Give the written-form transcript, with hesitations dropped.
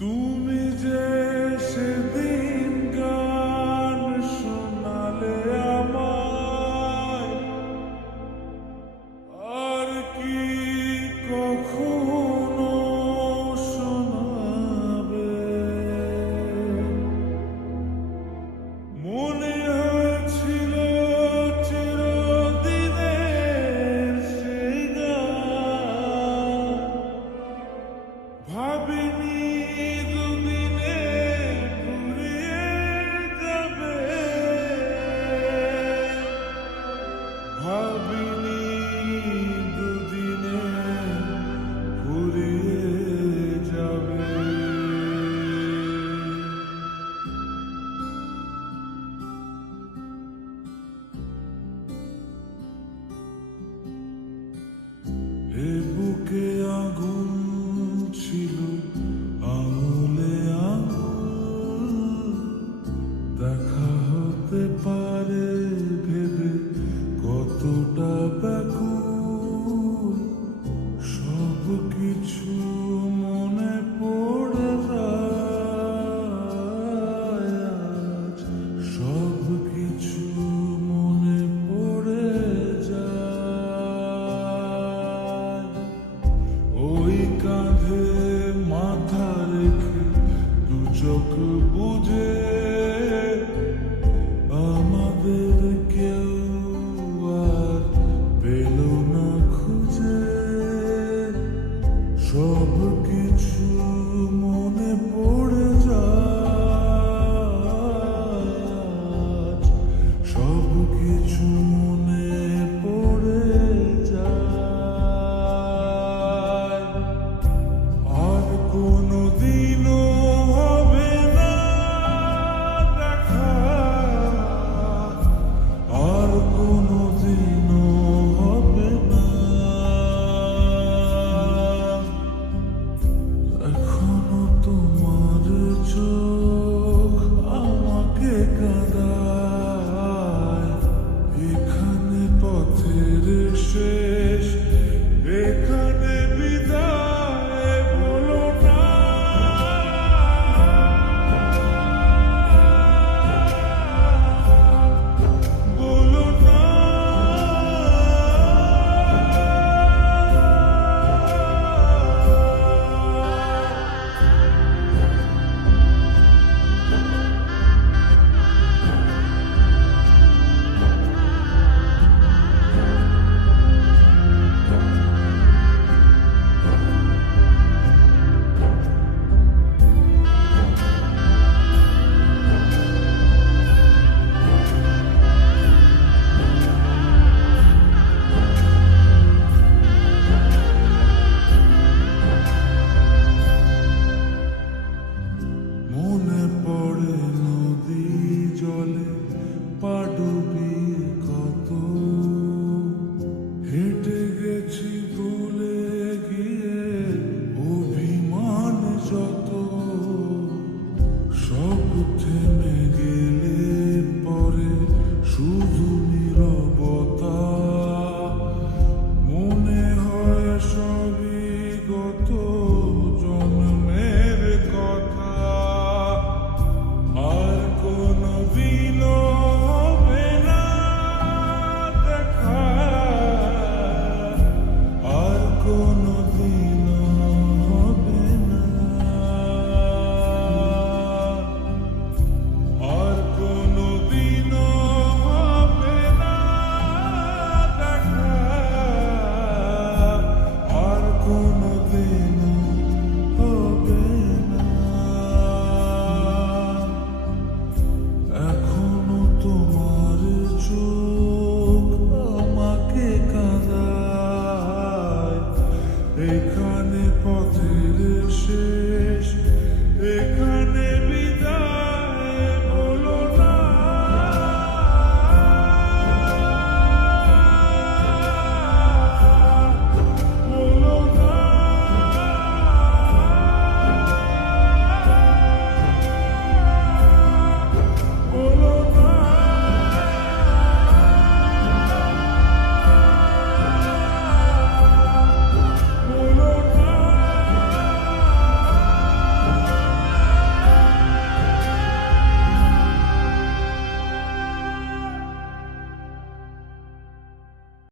তুমি যে সেদিন গান শোনালে আমায়, আর কি কখনো শোনাবে? মনে হয়েছিল চিরদিনের সেই গান, ভাবিনি দুদিনে ফুরিয়ে যাবে, ভাবিনি দুদিনে ফুরিয়ে যাবে। এ বুকে আগুন ছিল আঙুলে আঙুল, দেখা হতে পারে ভেবে কতটা ব্যাকুল। সব কিছু মনে পড়ে যায় আজ, সব কিছু মনে পড়ে যায়। ওই কাঁধে মাথা রেখে দু চোখ বুঝে আমাদের কেউ আর পেল না খুঁজে। সব কিছু মনে পড়ে যায়, সব কিছু মনে পড়ে যায়। আর কোনোদিনও হবে না দেখা, আর কোনোদিনও হবে না। এখনো তোমার চোখ আমাকে কাঁদায়, এখানে পথের শেষ, এখানে বিদায় বলো না। বলো না। মনে পড়ে নদী জলে পা ডুবিয়ে কত হেঁটে গেছি ভুলে গিয়ে অভিমান যত। সব থেমে গেলে পরে শুধু নীরবতা, মনে হয় সবই গত জন্মের কথা। আর কোনোদিনও হবে না দেখা, আর কোনোদিনও হবে না, আর কোনোদিনও হবে না দেখা, আর কোনোদিনও হবে না। এখনো তোমার চোখ আমাকে কাঁদায়, এখানে পথের শেষ, এখানে